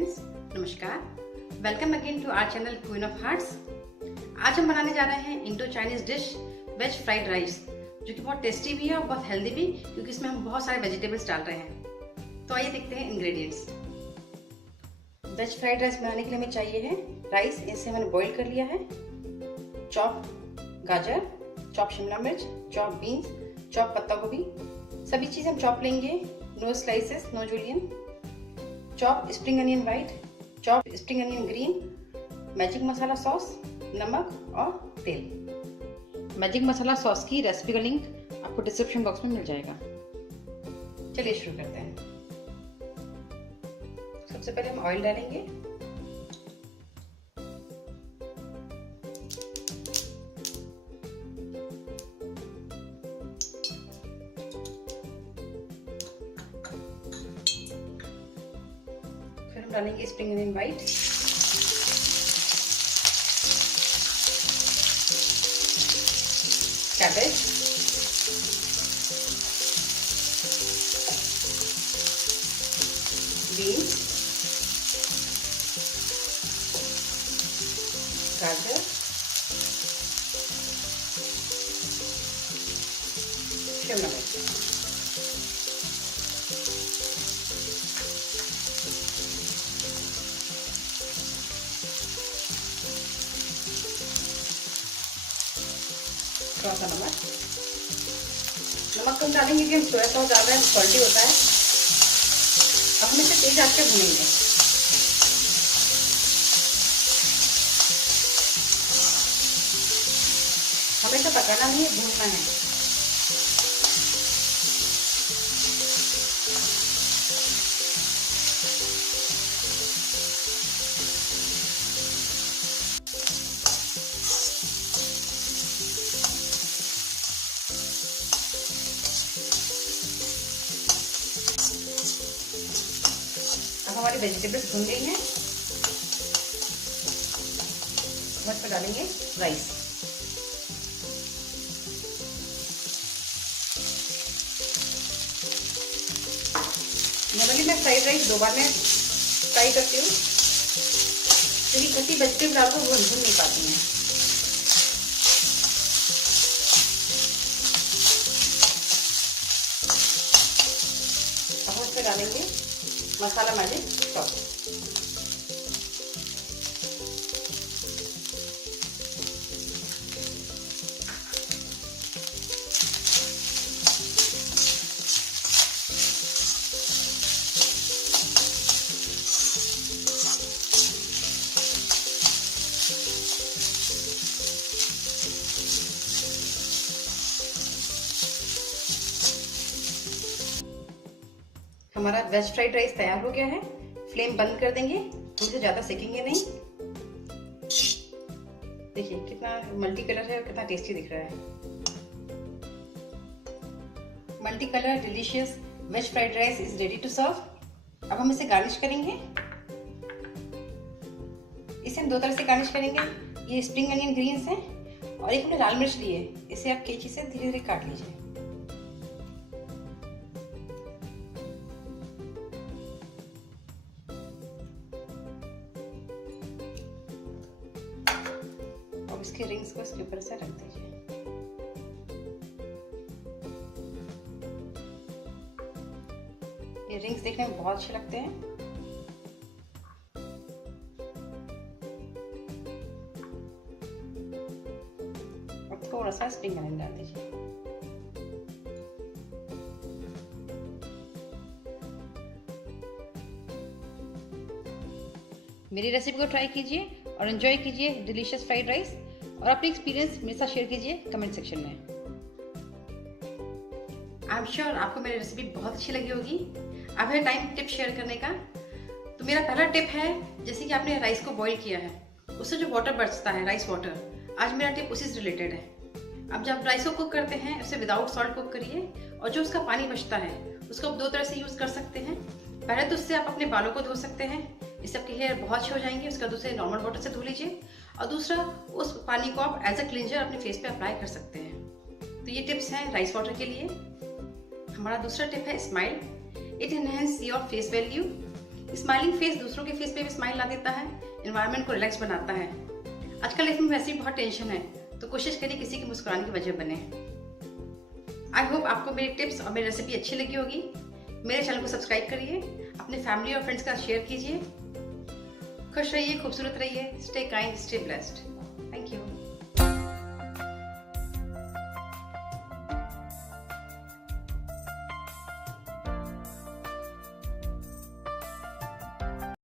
Friends, नमस्कार। Welcome again to our channel queen of hearts. आज हम बनाने जा रहे हैं Indo Chinese dish veg fried rice, जो कि बहुत टेस्टी भी है और बहुत हेल्दी भी, क्योंकि इसमें हम बहुत सारे वेजिटेबल्स डाल रहे हैं। तो आइए देखते हैं इंग्रेडिएंट्स। वेज फ्राइड राइस बनाने के लिए हमें चाहिए है राइस। इसे मैंने बॉईल कर लिया है। चॉप गाजर, चॉप शिमला मिर्च, चॉप बीन्स, चॉप पत्ता गोभी, सभी चीज़ हम चॉप लेंगे। No slices, no julienne. Chop spring onion white, chop spring onion green, magic masala sauce, नमक और तेल। मैजिक मसाला सॉस की रेसिपी का लिंक आपको डिस्क्रिप्शन बॉक्स में मिल जाएगा। चलिए शुरू करते हैं। सबसे पहले हम ऑयल डालेंगे। फिर हम डालेंगे spring onion white, cabbage, beans, गाजर, शिमला मिर्च। थोड़ा सा नमक कम डालेंगे क्योंकि हम सोया सॉस ज़्यादा सॉल्टी होता है। अब हम इसे तेज आंच पे भूनेंगे। हमेशा पकाना नहीं है, भूनना है। अब हमारी वेजिटेबल्स भून गई हैं। अब इस पर डालेंगे राइस। नॉर्मली मैं फ्राइड राइस 2 बार में फ्राई करती हूँ, क्योंकि खट्टी वेजिटेबल डाल को भून नहीं पाती हैं। अब हम इस पर डालेंगे मसाला मैजिक सॉस। हमारा वेज फ्राइड राइस तैयार हो गया है। फ्लेम बंद कर देंगे, हम इसे ज्यादा सेकेंगे नहीं। देखिए कितना मल्टी कलर है और कितना टेस्टी दिख रहा है। Multi colour delicious veg fried rice is ready to serve. अब हम इसे गार्निश करेंगे। इसे हम 2 तरह से गार्निश करेंगे। ये स्प्रिंग अनियन ग्रीन्स हैं और एक हमने लाल मिर्च ली है। इसे आप कैंची से धीरे धीरे काट लीजिए। और इसके रिंग्स को इसके ऊपर से रख दीजिए। ये रिंग्स देखने में बहुत अच्छे लगते हैं। और थोड़ा सा स्प्रिंग अनियन डाल दीजिए। मेरी रेसिपी को ट्राई कीजिए और एंजॉय कीजिए डिलीशियस फ्राइड राइस, और अपनी एक्सपीरियंस मेरे साथ शेयर कीजिए कमेंट सेक्शन में। आई एम श्योर आपको मेरी रेसिपी बहुत अच्छी लगी होगी। अब है टाइम टिप शेयर करने का। तो मेरा पहला टिप है, जैसे कि आपने राइस को बॉईल किया है, उससे जो वाटर बचता है, राइस वाटर, आज मेरा टिप उसी से रिलेटेड है। अब जब राइस को कुक करते हैं, उसे विदाउट सॉल्ट कुक करिए, और जो उसका पानी बचता है उसको आप 2 तरह से यूज कर सकते हैं। पहले तो उससे आप अपने बालों को धो सकते हैं, इससे आपके हेयर बहुत अच्छे हो जाएंगे। उसका दूसरे नॉर्मल वाटर से धो लीजिए, और दूसरा उस पानी को आप एज अ क्लींजर अपने फेस पे अप्लाई कर सकते हैं। तो ये टिप्स हैं राइस वाटर के लिए। हमारा दूसरा टिप है smile. It enhance your face value. Smiling face दूसरों के फेस पे भी स्माइल ला देता है, एनवायरनमेंट को रिलैक्स बनाता है। आजकल लाइफ में वैसे ही बहुत टेंशन है, तो कोशिश करिए किसी की मुस्कुराने की वजह बने। आई होप आपको मेरी टिप्स और मेरी रेसिपी अच्छी लगी होगी। मेरे चैनल को सब्सक्राइब करिए, अपने फैमिली और फ्रेंड्स का शेयर कीजिए। खुश रहिए, खूबसूरत रहिए, stay kind, stay blessed. Thank you.